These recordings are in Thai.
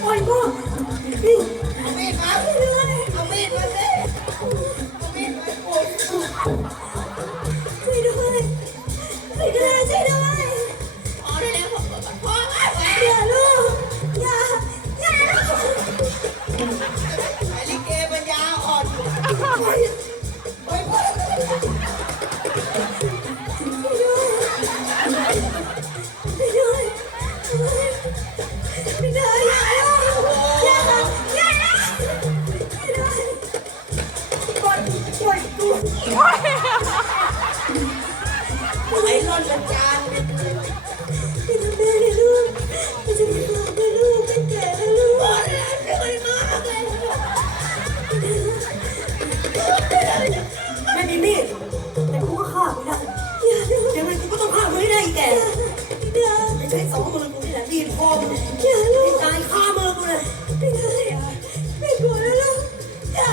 โอ้ยพ่อนี่เอามีดมาเอามีดมาสิเอามีดมาโอ้ยช่วยด้วยช่วยด้วยช่วยด้วยพอได้แล้วพ่อพ่อแหวอย่าลูกอย่าอย่าลูกไอ้ลิเกปัญญาอ่อน มอย่าลูกตายฆ่ามือกูเลยไม่ได้ไม่กลัวแล้วลูกอย่า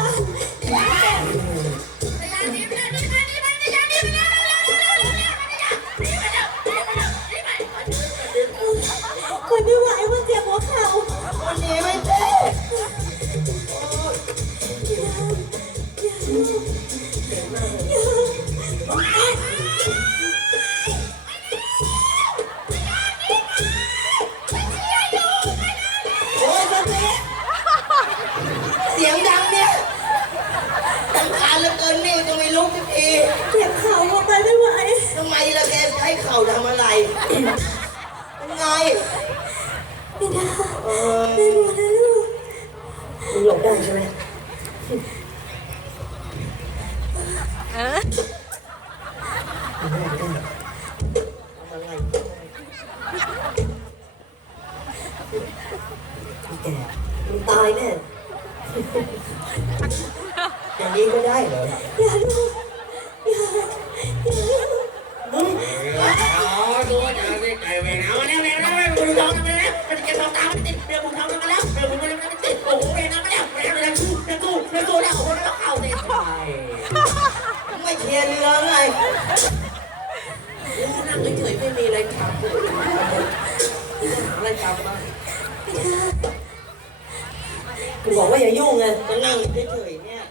คนไม่ไหวมันเจ็บหัวเข่าวันนี้ไม่ได้ สียงดังเนี่ยสำคัญเหลือเกินนี่จะไม่ลุกสักทีเจ็บเข่าออกไปไม่ไหวทำไมล่ะแกใช้เข่าทำอะไรเป็นไงไม่ได้เออไม่กลัวนะลูกมึงหลบได้ใช่ไหมทำอะไรแกมึงตายแน่ อย่างนี้ก็ได้เหรออย่าลูกอย่าอย่าลูกมึงดูจะไม่ไกลเวรเอาเนี่ยเวรแล้วมึงลองทำไมแล้วมันจะลองตามติดเดี๋ยวมึงทำมาแล้วเดี๋ยวมึงมันติดโอ้โหเวรนะมาแล้วเวรแล้วเดี๋ยวกูเดี๋ยวกูแล้วโอ้โหแล้วเข้าเลยไปไม่เคลียร์เรือไงนั่งเฉยๆไม่มีอะไรทำเลยอะไรทำบ้าง กูบอกว่าอย่ายุ่งไงจะนั่งเฉยๆเนี่ย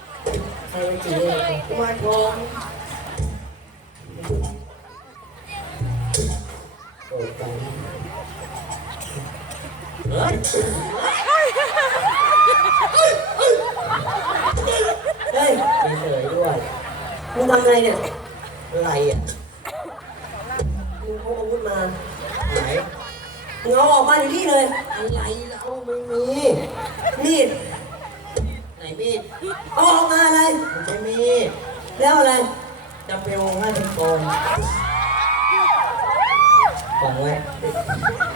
ใครมาจีบกูมาทองโอ้ยเฮ้ยเฮ้ยเฉยๆด้วยมึงทำไงเนี่ยอะไรอะมึงพกอาวุธมาไหนมึงเอาออกมาเดี๋ยวนี้เลย อะไรเราไม่มี มีดไหนมีดออกมาอะไร ผมไม่มีแล้วอะไร จะไปวงให้เป็นกองฟังไว้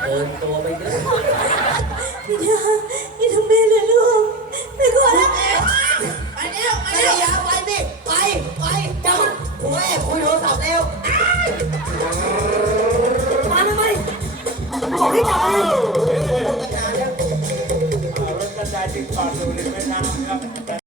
เดินตัวไปเยอะพี่ดาอย่าทำแม่เลยลูกแม่กลัวแล้วไปเร็วไปเร็วย่าไปดิไปไปจังคุยคุยโทรศัพท์เร็วมาทำไมบอกให้จับเลย ถึงความรู้ลึกไม่ทราบครับ